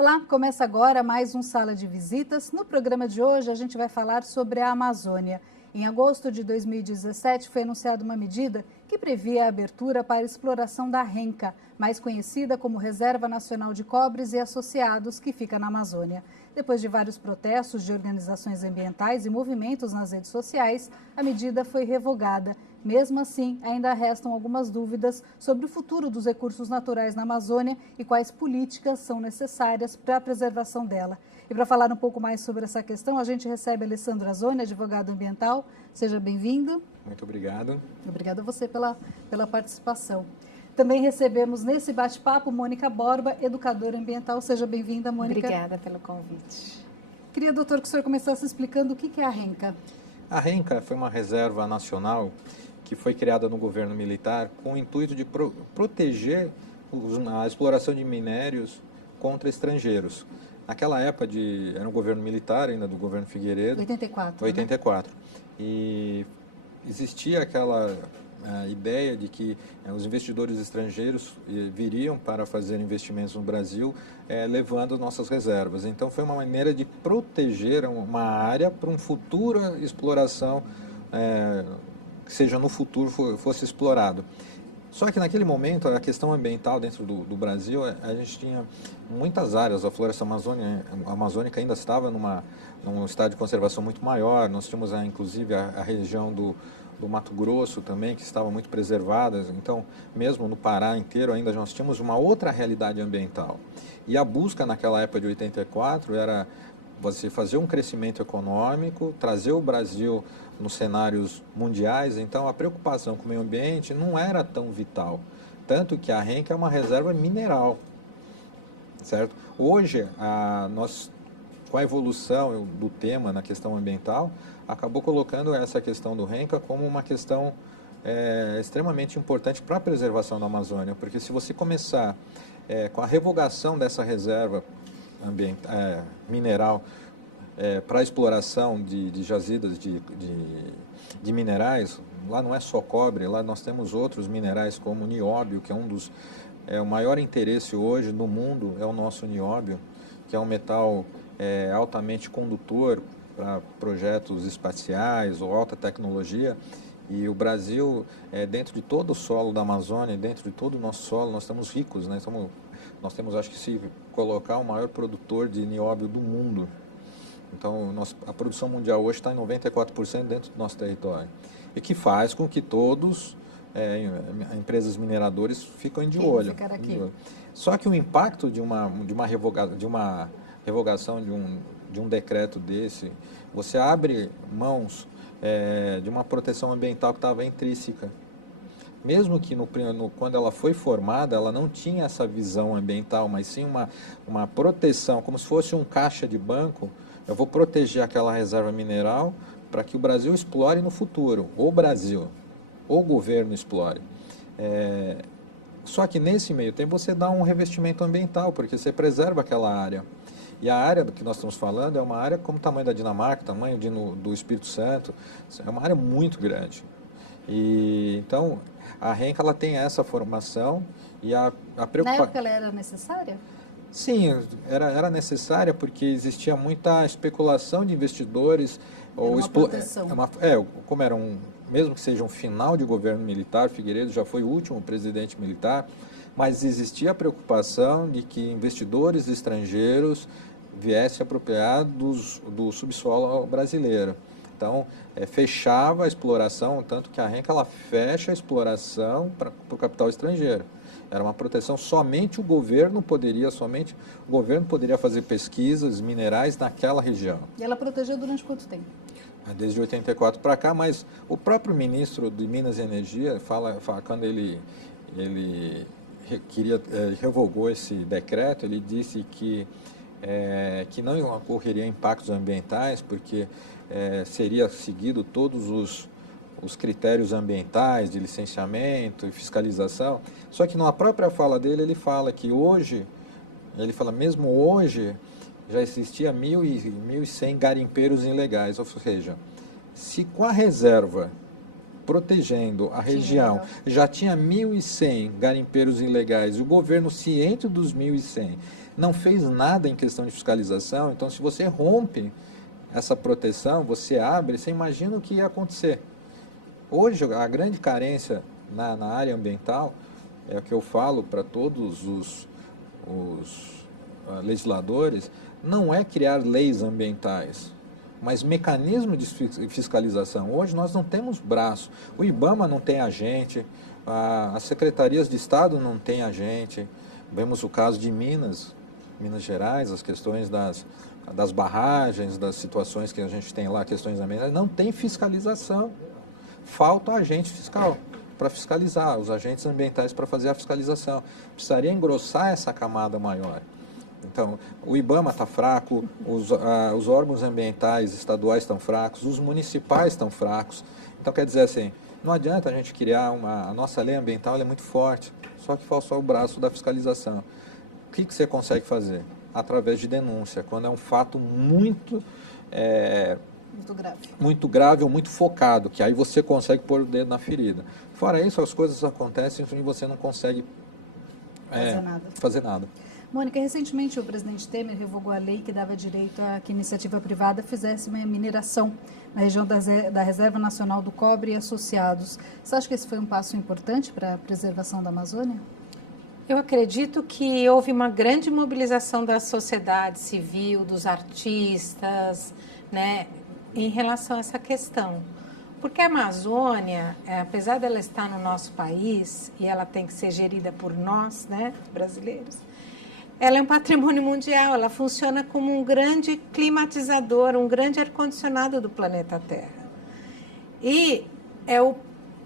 Olá, começa agora mais um Sala de Visitas. No programa de hoje a gente vai falar sobre a Amazônia. Em agosto de 2017 foi anunciada uma medida que previa a abertura para a exploração da Renca, mais conhecida como Reserva Nacional de Cobres e Associados, que fica na Amazônia. Depois de vários protestos de organizações ambientais e movimentos nas redes sociais, a medida foi revogada. Mesmo assim, ainda restam algumas dúvidas sobre o futuro dos recursos naturais na Amazônia e quais políticas são necessárias para a preservação dela. E para falar um pouco mais sobre essa questão, a gente recebe Alessandro Azzoni, advogado ambiental. Seja bem-vindo. Muito obrigado. Obrigada a você pela participação. Também recebemos nesse bate-papo Mônica Borba, educadora ambiental. Seja bem-vinda, Mônica. Obrigada pelo convite. Queria, doutor, que o senhor começasse explicando o que é a Renca. A Renca foi uma reserva nacional que foi criada no governo militar com o intuito de proteger a exploração de minérios contra estrangeiros. Naquela época era um governo militar, ainda do governo Figueiredo. 84. 84. Né? E existia aquela ideia de que os investidores estrangeiros viriam para fazer investimentos no Brasil, levando nossas reservas. Então foi uma maneira de proteger uma área para uma futura exploração, que seja no futuro fosse explorado. Só que naquele momento, a questão ambiental dentro do Brasil, a gente tinha muitas áreas, a floresta amazônica ainda estava num estado de conservação muito maior, nós tínhamos inclusive a região do Mato Grosso também, que estava muito preservada, então mesmo no Pará inteiro ainda nós tínhamos uma outra realidade ambiental. E a busca naquela época de 84 era você fazer um crescimento econômico, trazer o Brasil nos cenários mundiais, então a preocupação com o meio ambiente não era tão vital, tanto que a Renca é uma reserva mineral, certo? Hoje, com a evolução do tema na questão ambiental, acabou colocando essa questão do Renca como uma questão extremamente importante para a preservação da Amazônia, porque se você começar com a revogação dessa reserva mineral para a exploração de jazidas de minerais, lá não é só cobre, lá nós temos outros minerais como o nióbio, que é o maior interesse hoje no mundo, é o nosso nióbio, que é um metal altamente condutor para projetos espaciais ou alta tecnologia. E o Brasil, dentro de todo o solo da Amazônia, dentro de todo o nosso solo, nós estamos ricos, né? Nós temos, acho que, se colocar, o maior produtor de nióbio do mundo. Então, a produção mundial hoje está em 94% dentro do nosso território. E que faz com que todos, empresas mineradoras, fiquem de olho. Só que o impacto de uma revogação de um decreto desse, você abre mãos de uma proteção ambiental que estava intrínseca. Mesmo que quando ela foi formada, ela não tinha essa visão ambiental, mas sim uma proteção, como se fosse um caixa de banco. Eu vou proteger aquela reserva mineral para que o Brasil explore no futuro, ou o Brasil, ou o governo explore. Só que nesse meio tempo você dá um revestimento ambiental, porque você preserva aquela área. E a área que nós estamos falando é uma área como o tamanho da Dinamarca, tamanho do Espírito Santo, é uma área muito grande. E então a Renca ela tem essa formação e a preocupação. Na época ela era necessária? Sim, era necessária porque existia muita especulação de investidores. Uma proteção. Como mesmo que seja um final de governo militar, Figueiredo já foi o último presidente militar, mas existia a preocupação de que investidores estrangeiros viessem apropriar do subsolo brasileiro. Então, fechava a exploração, tanto que a Renca ela fecha a exploração para o capital estrangeiro. Era uma proteção, somente o governo poderia fazer pesquisas minerais naquela região. E ela protegeu durante quanto tempo? Desde 84 para cá, mas o próprio ministro de Minas e Energia quando ele revogou esse decreto, ele disse que não ocorreria impactos ambientais, porque seria seguido todos os critérios ambientais de licenciamento e fiscalização. Só que na própria fala dele, ele fala que mesmo hoje, já existia 1.100 garimpeiros ilegais, ou seja, se com a reserva protegendo a região, já tinha 1.100 garimpeiros ilegais, e o governo ciente dos 1.100 não fez nada em questão de fiscalização. Então, se você rompe essa proteção, você abre, você imagina o que ia acontecer. Hoje, a grande carência na área ambiental, é o que eu falo para todos os legisladores, não é criar leis ambientais, mas mecanismo de fiscalização. Hoje nós não temos braço. O IBAMA não tem agente, as secretarias de Estado não têm agente. Vemos o caso de Minas Gerais, as questões das barragens, das situações que a gente tem lá, questões ambientais, não tem fiscalização. Falta agente fiscal para fiscalizar, os agentes ambientais para fazer a fiscalização. Precisaria engrossar essa camada maior. Então, o IBAMA está fraco, os órgãos ambientais estaduais estão fracos, os municipais estão fracos. Então, quer dizer assim, não adianta a gente criar a nossa lei ambiental, ela é muito forte, só que falta só o braço da fiscalização. O que você consegue fazer? Através de denúncia, quando é um fato muito grave ou muito focado, que aí você consegue pôr o dedo na ferida. Fora isso, as coisas acontecem e você não consegue fazer nada. Mônica, recentemente o presidente Temer revogou a lei que dava direito a que iniciativa privada fizesse uma mineração na região da Reserva Nacional do Cobre e Associados. Você acha que esse foi um passo importante para a preservação da Amazônia? Eu acredito que houve uma grande mobilização da sociedade civil, dos artistas, né, em relação a essa questão. Porque a Amazônia, apesar dela estar no nosso país, e ela tem que ser gerida por nós, né, brasileiros, ela é um patrimônio mundial, ela funciona como um grande climatizador, um grande ar-condicionado do planeta Terra. E é o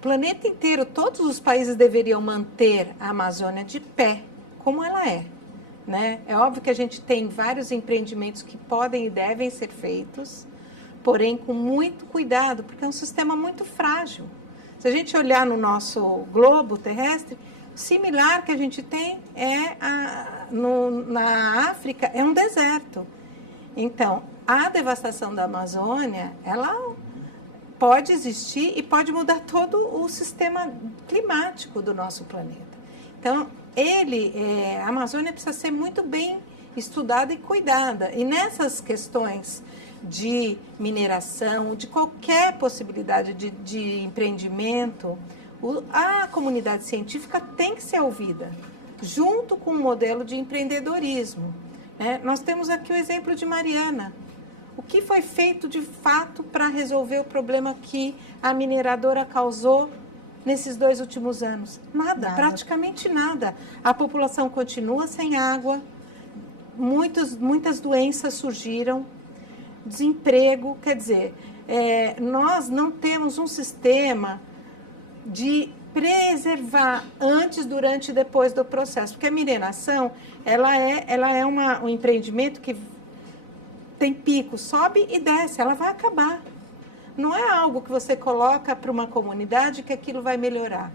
planeta inteiro, todos os países deveriam manter a Amazônia de pé, como ela é. Né? É óbvio que a gente tem vários empreendimentos que podem e devem ser feitos, porém com muito cuidado, porque é um sistema muito frágil. Se a gente olhar no nosso globo terrestre, o similar que a gente tem na África é um deserto. Então, a devastação da Amazônia, ela pode existir e pode mudar todo o sistema climático do nosso planeta. Então, a Amazônia precisa ser muito bem estudada e cuidada. E nessas questões de mineração, de qualquer possibilidade de empreendimento, a comunidade científica tem que ser ouvida, junto com o modelo de empreendedorismo. Né? Nós temos aqui o exemplo de Mariana. O que foi feito de fato para resolver o problema que a mineradora causou nesses 2 últimos anos? Nada, praticamente nada. A população continua sem água, muitas doenças surgiram, desemprego. Quer dizer, nós não temos um sistema de preservar antes, durante e depois do processo. Porque a mineração, ela é um empreendimento que tem pico, sobe e desce, ela vai acabar. Não é algo que você coloca para uma comunidade que aquilo vai melhorar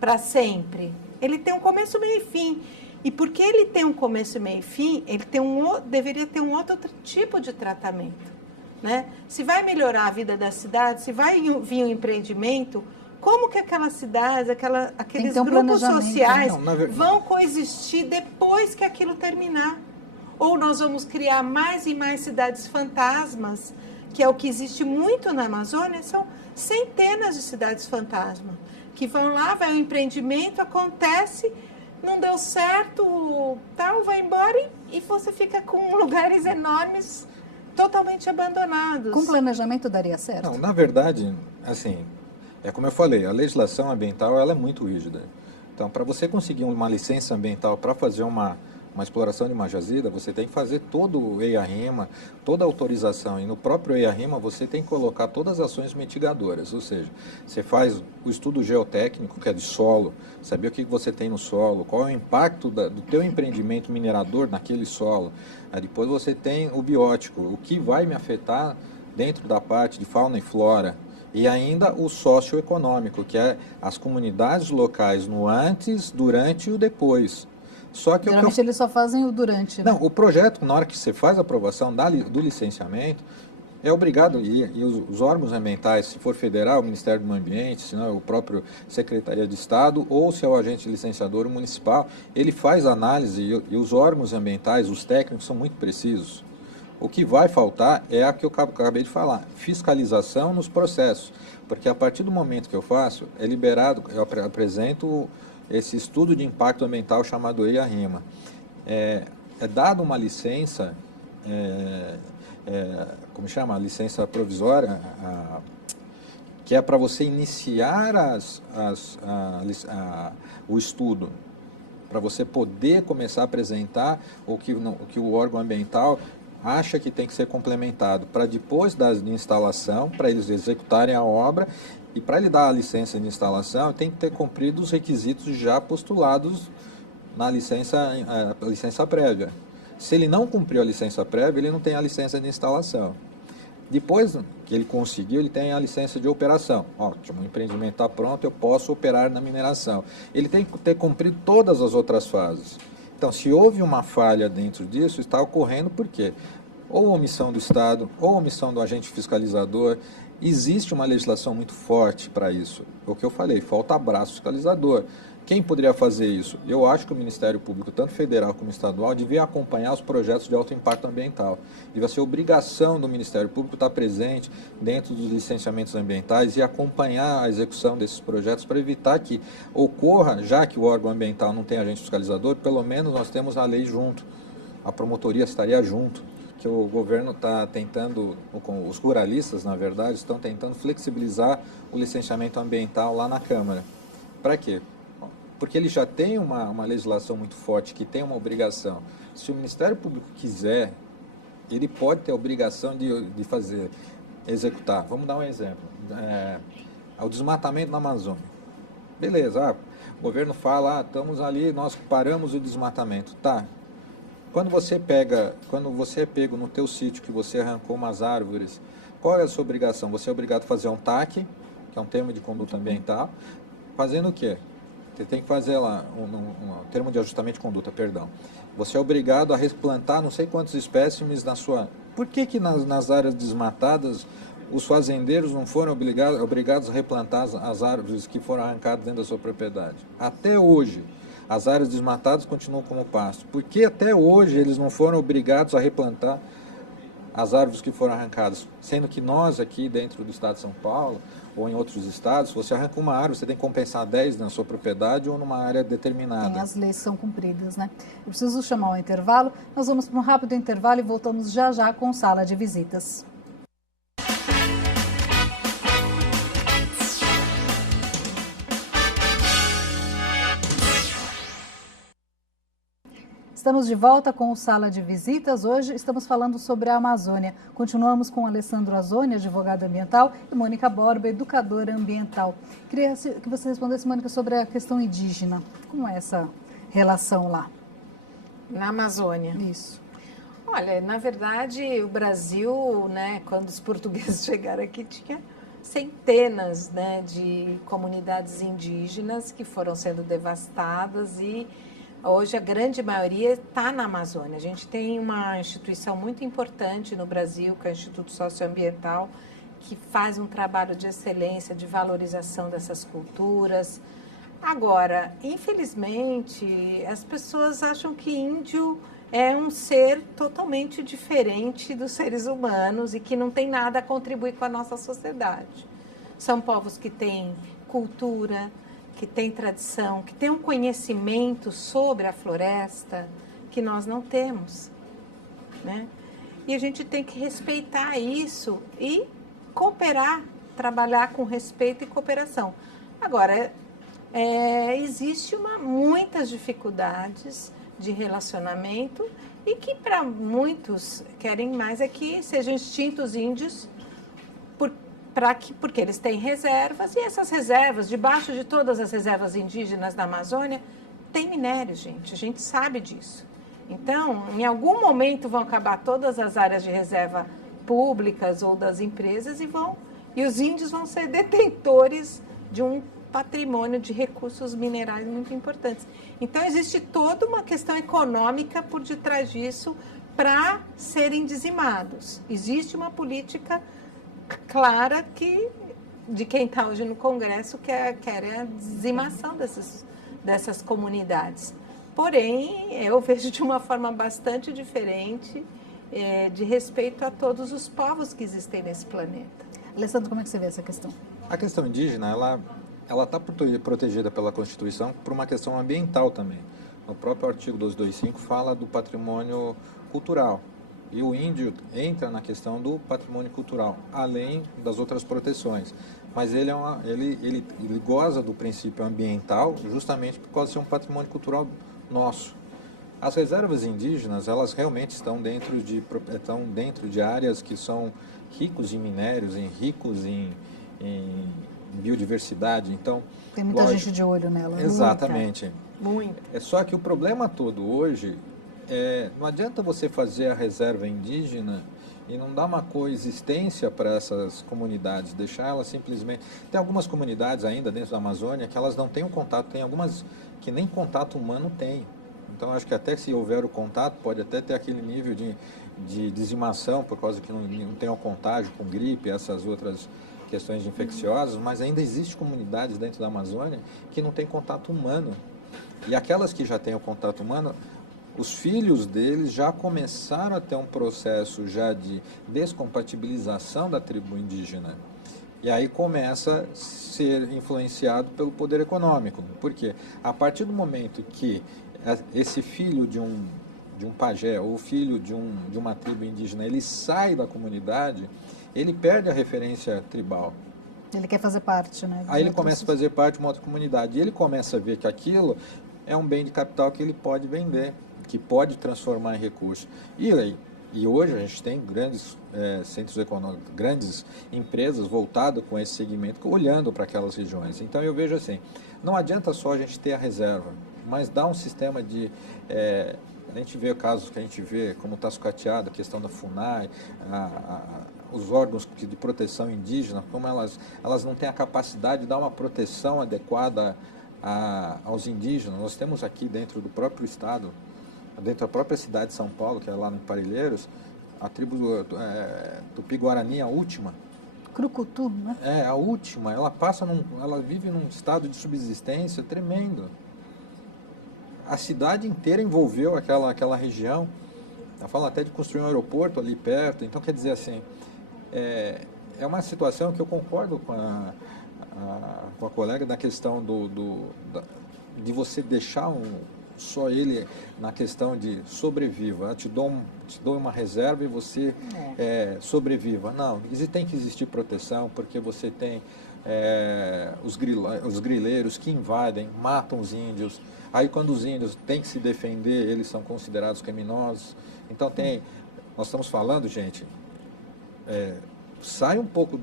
para sempre. Ele tem um começo, meio e fim. E porque ele tem um começo, meio e fim, ele deveria ter um outro tipo de tratamento. Né? Se vai melhorar a vida da cidade, se vai vir um empreendimento, como que aquelas cidades, aqueles grupos sociais vão coexistir depois que aquilo terminar? Ou nós vamos criar mais e mais cidades fantasmas, que é o que existe muito na Amazônia, são centenas de cidades fantasma, que vão lá, vai um empreendimento, acontece, não deu certo, tal, vai embora e você fica com lugares enormes totalmente abandonados. Com planejamento daria certo? Não, na verdade, assim, é como eu falei, a legislação ambiental ela é muito rígida. Então, para você conseguir uma licença ambiental para fazer uma exploração de uma jazida, você tem que fazer todo o EIA-RIMA, toda a autorização. E no próprio EIA-RIMA você tem que colocar todas as ações mitigadoras. Ou seja, você faz o estudo geotécnico, que é de solo, saber o que você tem no solo, qual é o impacto do teu empreendimento minerador naquele solo. Aí depois você tem o biótico, o que vai me afetar dentro da parte de fauna e flora. E ainda o socioeconômico, que é as comunidades locais no antes, durante e o depois. Só que geralmente eles só fazem o durante. Né? Não, o projeto, na hora que você faz a aprovação do licenciamento, é obrigado, e os órgãos ambientais, se for federal, o Ministério do Meio Ambiente, se não, o próprio Secretaria de Estado, ou se é o agente licenciador municipal, ele faz análise e os órgãos ambientais, os técnicos, são muito precisos. O que vai faltar é a que eu acabei de falar, fiscalização nos processos, porque a partir do momento que eu faço, é liberado, eu apresento esse estudo de impacto ambiental chamado EIA-RIMA. É dada uma licença, como chama? A licença provisória, que é para você iniciar o estudo, para você poder começar a apresentar o que o órgão ambiental acha que tem que ser complementado, para depois da instalação, para eles executarem a obra, e para ele dar a licença de instalação, tem que ter cumprido os requisitos já postulados na licença prévia. Se ele não cumpriu a licença prévia, ele não tem a licença de instalação. Depois que ele conseguiu, ele tem a licença de operação. Ótimo, o empreendimento está pronto, eu posso operar na mineração. Ele tem que ter cumprido todas as outras fases. Então, se houve uma falha dentro disso, está ocorrendo por quê? Ou omissão do Estado, ou omissão do agente fiscalizador. Existe uma legislação muito forte para isso. O que eu falei, falta braço fiscalizador. Quem poderia fazer isso? Eu acho que o Ministério Público, tanto federal como estadual, devia acompanhar os projetos de alto impacto ambiental. Devia ser obrigação do Ministério Público estar presente dentro dos licenciamentos ambientais e acompanhar a execução desses projetos para evitar que ocorra, já que o órgão ambiental não tem agente fiscalizador, pelo menos nós temos a lei junto, a promotoria estaria junto, que o governo está tentando, os ruralistas, na verdade, estão tentando flexibilizar o licenciamento ambiental lá na Câmara. Para quê? Porque ele já tem uma legislação muito forte, que tem uma obrigação. Se o Ministério Público quiser, ele pode ter a obrigação de executar. Vamos dar um exemplo. O desmatamento na Amazônia. Beleza, o governo fala, estamos ali, nós paramos o desmatamento. Tá. Quando você é pego no teu sítio, que você arrancou umas árvores, qual é a sua obrigação? Você é obrigado a fazer um TAC, que é um termo de conduta ambiental, fazendo o quê? Você tem que fazer lá um termo de ajustamento de conduta, perdão. Você é obrigado a replantar não sei quantos espécimes na sua... Por que nas áreas desmatadas os fazendeiros não foram obrigados a replantar as árvores que foram arrancadas dentro da sua propriedade? Até hoje, as áreas desmatadas continuam como pasto. Por que até hoje eles não foram obrigados a replantar as árvores que foram arrancadas? Sendo que nós aqui dentro do estado de São Paulo, ou em outros estados, se você arranca uma árvore, você tem que compensar 10 na sua propriedade ou numa área determinada. As leis são cumpridas, né? Eu preciso chamar um intervalo. Nós vamos para um rápido intervalo e voltamos já com Sala de Visitas. Estamos de volta com o Sala de Visitas. Hoje estamos falando sobre a Amazônia. Continuamos com Alessandro Azzoni, advogado ambiental, e Mônica Borba, educadora ambiental. Queria que você respondesse, Mônica, sobre a questão indígena. Como é essa relação lá? Na Amazônia? Isso. Olha, na verdade, o Brasil, né, quando os portugueses chegaram aqui, tinha centenas, né, de comunidades indígenas que foram sendo devastadas e hoje a grande maioria está na Amazônia. A gente tem uma instituição muito importante no Brasil, que é o Instituto Socioambiental, que faz um trabalho de excelência, de valorização dessas culturas. Agora, infelizmente, as pessoas acham que índio é um ser totalmente diferente dos seres humanos e que não tem nada a contribuir com a nossa sociedade. São povos que têm cultura, que tem tradição, que tem um conhecimento sobre a floresta que nós não temos, né? E a gente tem que respeitar isso e cooperar, trabalhar com respeito e cooperação. Agora, existe muitas dificuldades de relacionamento e que para muitos querem mais é que sejam extintos índios porque eles têm reservas, e essas reservas, debaixo de todas as reservas indígenas da Amazônia, tem minério, gente. A gente sabe disso. Então, em algum momento vão acabar todas as áreas de reserva públicas ou das empresas e os índios vão ser detentores de um patrimônio de recursos minerais muito importantes. Então, existe toda uma questão econômica por detrás disso, para serem dizimados. Existe uma política clara de quem está hoje no Congresso quer a dizimação dessas comunidades. Porém, eu vejo de uma forma bastante diferente de respeito a todos os povos que existem nesse planeta. Alessandro, como é que você vê essa questão? A questão indígena, ela está protegida pela Constituição por uma questão ambiental também. No próprio artigo 225 fala do patrimônio cultural. E o índio entra na questão do patrimônio cultural, além das outras proteções. Mas ele goza do princípio ambiental justamente por causa de ser um patrimônio cultural nosso. As reservas indígenas, elas realmente estão dentro de áreas que são ricos em minérios, ricos em biodiversidade. Então, tem muita gente de olho nela. Exatamente. Muito. É só que o problema todo hoje não adianta você fazer a reserva indígena e não dar uma coexistência para essas comunidades, deixar elas simplesmente... Tem algumas comunidades ainda dentro da Amazônia que elas não têm um contato, tem algumas que nem contato humano têm. Então, acho que até se houver o contato, pode até ter aquele nível de dizimação, por causa que não tem o contágio com gripe, essas outras questões infecciosas, mas ainda existem comunidades dentro da Amazônia que não têm contato humano. E aquelas que já têm o contato humano, os filhos deles já começaram a ter um processo já de descompatibilização da tribo indígena. E aí começa a ser influenciado pelo poder econômico. Por quê? A partir do momento que esse filho de um pajé ou filho de uma tribo indígena, ele sai da comunidade, ele perde a referência tribal. Ele quer fazer parte, né? Aí ele começa a fazer parte de uma outra comunidade. E ele começa a ver que aquilo é um bem de capital que ele pode vender, que pode transformar em recurso. E hoje a gente tem grandes centros econômicos, grandes empresas voltadas com esse segmento, olhando para aquelas regiões. Então eu vejo assim, não adianta só a gente ter a reserva, mas dá um sistema de... a gente vê casos que a gente vê, como está sucateado, a questão da FUNAI, os órgãos de proteção indígena, como elas não têm a capacidade de dar uma proteção adequada aos indígenas. Nós temos aqui dentro do próprio estado, dentro da própria cidade de São Paulo, que é lá no Parelheiros, a tribo Tupi-Guarani, a última. Crucutu, né? A última. Ela vive num estado de subsistência tremendo. A cidade inteira envolveu aquela região. Ela fala até de construir um aeroporto ali perto. Então, quer dizer assim, é uma situação que eu concordo com a colega na questão de você deixar só ele na questão de sobreviva. Eu te dou uma reserva e você sobreviva. Não, tem que existir proteção, porque você tem os grileiros que invadem, matam os índios. Aí quando os índios têm que se defender, eles são considerados criminosos. Então nós estamos falando, gente, sai um pouco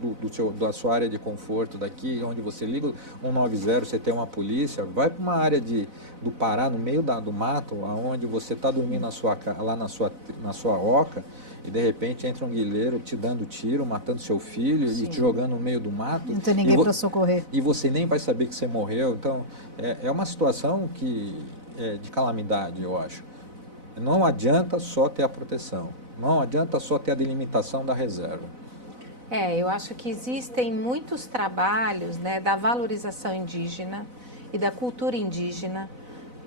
da sua área de conforto daqui, onde você liga o 190, você tem uma polícia, vai para uma área do Pará, no meio do mato, onde você está dormindo lá na sua oca, e de repente entra um guerreiro te dando tiro, matando seu filho, sim, e te jogando no meio do mato. Não tem ninguém para socorrer. E você nem vai saber que você morreu. Então, é uma situação de calamidade, eu acho. Não adianta só ter a proteção, não adianta só ter a delimitação da reserva. Eu acho que existem muitos trabalhos, né, da valorização indígena e da cultura indígena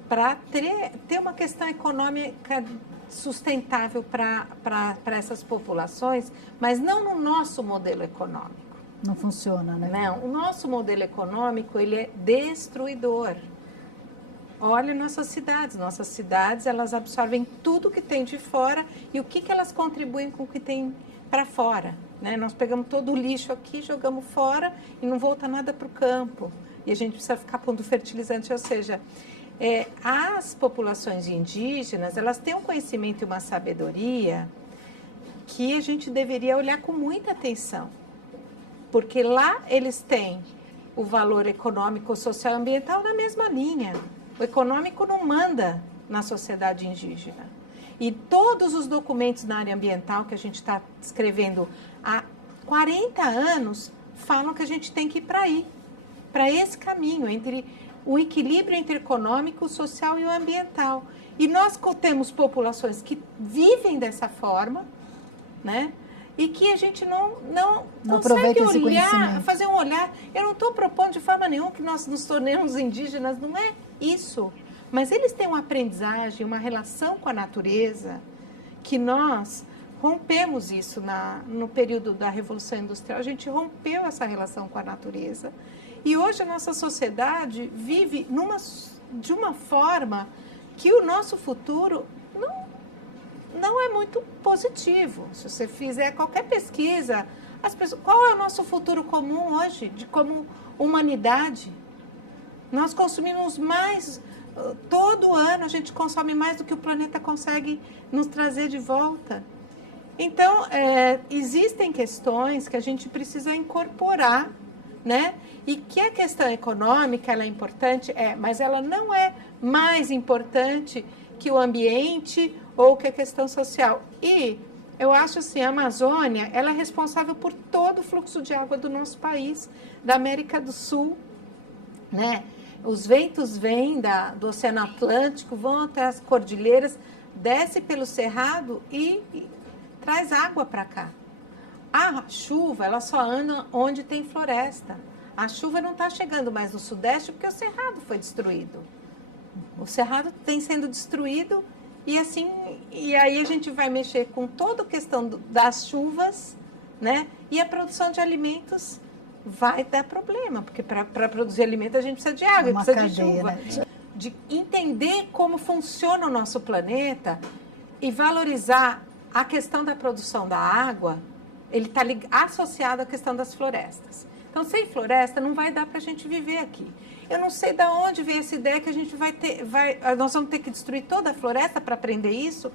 para ter uma questão econômica sustentável para essas populações, mas não no nosso modelo econômico. Não funciona, né? Não, o nosso modelo econômico, ele é destruidor. Olha nossas cidades, elas absorvem tudo que tem de fora e o que elas contribuem com o que tem para fora, né? Nós pegamos todo o lixo aqui, jogamos fora e não volta nada para o campo. E a gente precisa ficar pondo fertilizante, ou seja, as populações indígenas, elas têm um conhecimento e uma sabedoria que a gente deveria olhar com muita atenção, porque lá eles têm o valor econômico, social e ambiental na mesma linha. O econômico não manda na sociedade indígena. E todos os documentos na área ambiental que a gente está escrevendo há 40 anos falam que a gente tem que ir para esse caminho, entre o equilíbrio entre o econômico, o social e o ambiental. E nós temos populações que vivem dessa forma, né? E que a gente não consegue olhar, fazer um olhar. Eu não estou propondo de forma nenhuma que nós nos tornemos indígenas, não é isso. Mas eles têm uma aprendizagem, uma relação com a natureza, que nós rompemos isso no período da Revolução Industrial. A gente rompeu essa relação com a natureza. E hoje a nossa sociedade vive de uma forma que o nosso futuro não é muito positivo. Se você fizer qualquer pesquisa, qual é o nosso futuro comum hoje, como humanidade? Nós consumimos mais, todo ano a gente consome mais do que o planeta consegue nos trazer de volta. Então, existem questões que a gente precisa incorporar, né? E que a questão econômica ela é importante, mas ela não é mais importante que o ambiente ou que a questão social. E eu acho assim, a Amazônia, ela é responsável por todo o fluxo de água do nosso país, da América do Sul, né? Os ventos vêm do Oceano Atlântico, vão até as cordilheiras, desce pelo cerrado e traz água para cá. A chuva, ela só anda onde tem floresta. A chuva não está chegando mais no Sudeste porque o cerrado foi destruído. O cerrado tem sendo destruído e aí a gente vai mexer com toda a questão das chuvas, né? E a produção de alimentos vai dar problema, porque para produzir alimento a gente precisa de água, precisa de chuva. Né? De entender como funciona o nosso planeta e valorizar a questão da produção da água, ele está associado à questão das florestas. Então, sem floresta, não vai dar para a gente viver aqui. Eu não sei de onde vem essa ideia que a gente nós vamos ter que destruir toda a floresta para aprender isso.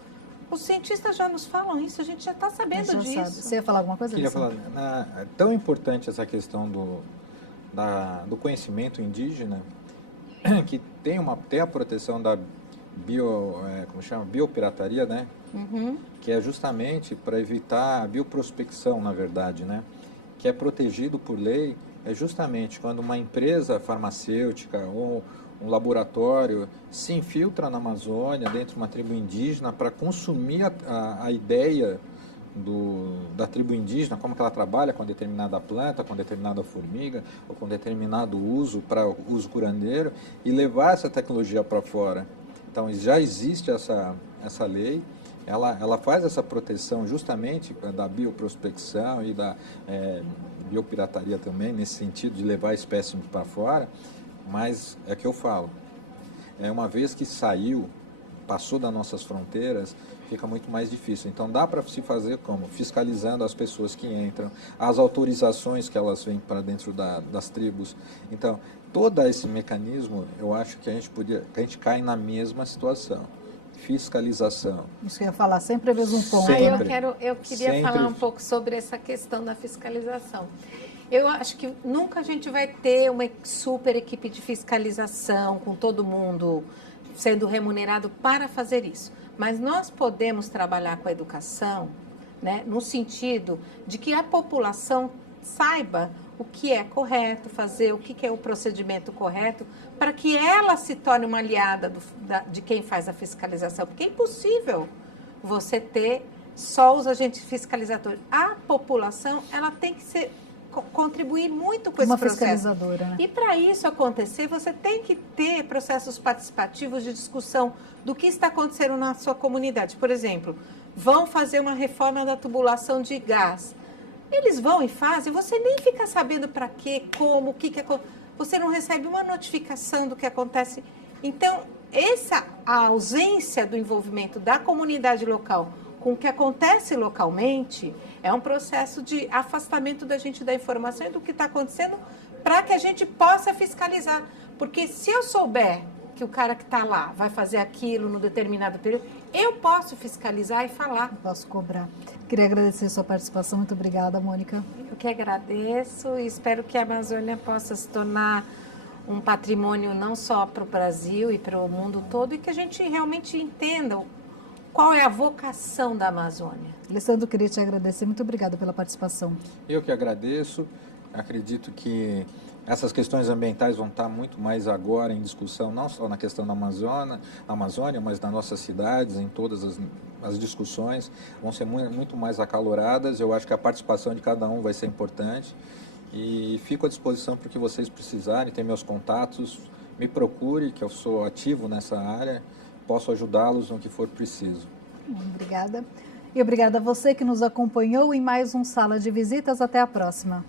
Os cientistas já nos falam isso, a gente já está sabendo disso. Sabe. Você ia falar alguma coisa? Queria falar, é tão importante essa questão do conhecimento indígena, que tem a proteção da biopirataria, né? Uhum. Que é justamente para evitar a bioprospecção, na verdade, né? Que é protegido por lei, é justamente quando uma empresa farmacêutica ou um laboratório se infiltra na Amazônia, dentro de uma tribo indígena, para consumir a ideia da tribo indígena, como que ela trabalha com determinada planta, com determinada formiga, ou com determinado uso, para uso curandeiro, e levar essa tecnologia para fora. Então, já existe essa lei. Ela faz essa proteção justamente da bioprospecção e da biopirataria também, nesse sentido de levar espécimes para fora, mas é que eu falo, uma vez que passou das nossas fronteiras, fica muito mais difícil. Então dá para se fazer como? Fiscalizando as pessoas que entram, as autorizações que elas vêm para dentro das tribos. Então, todo esse mecanismo, eu acho que a gente cai na mesma situação. Fiscalização. Isso que eu ia falar, sempre vezes um ponto. Eu queria falar um pouco sobre essa questão da fiscalização. Eu acho que nunca a gente vai ter uma super equipe de fiscalização com todo mundo sendo remunerado para fazer isso. Mas nós podemos trabalhar com a educação, né, no sentido de que a população saiba o que é correto fazer, o que é o procedimento correto, para que ela se torne uma aliada de quem faz a fiscalização. Porque é impossível você ter só os agentes fiscalizadores. A população, ela tem que contribuir muito com esse processo. Fiscalizadora, né? E para isso acontecer, você tem que ter processos participativos de discussão do que está acontecendo na sua comunidade. Por exemplo, vão fazer uma reforma da tubulação de gás. Eles vão e fazem, você nem fica sabendo para quê, como, o que você não recebe uma notificação do que acontece. Então, a ausência do envolvimento da comunidade local com o que acontece localmente é um processo de afastamento da gente da informação e do que está acontecendo para que a gente possa fiscalizar. Porque se eu souber que o cara que está lá vai fazer aquilo no determinado período, eu posso fiscalizar e falar. Eu posso cobrar. Queria agradecer a sua participação. Muito obrigada, Mônica. Eu que agradeço e espero que a Amazônia possa se tornar um patrimônio não só para o Brasil e para o mundo todo, e que a gente realmente entenda qual é a vocação da Amazônia. Alessandro, queria te agradecer. Muito obrigada pela participação. Eu que agradeço. Acredito que Essas questões ambientais vão estar muito mais agora em discussão, não só na questão da Amazônia, mas nas nossas cidades, em todas as discussões, vão ser muito mais acaloradas. Eu acho que a participação de cada um vai ser importante e fico à disposição para o que vocês precisarem, tem meus contatos, me procure, que eu sou ativo nessa área, posso ajudá-los no que for preciso. Obrigada. E obrigada a você que nos acompanhou em mais um Sala de Visitas. Até a próxima.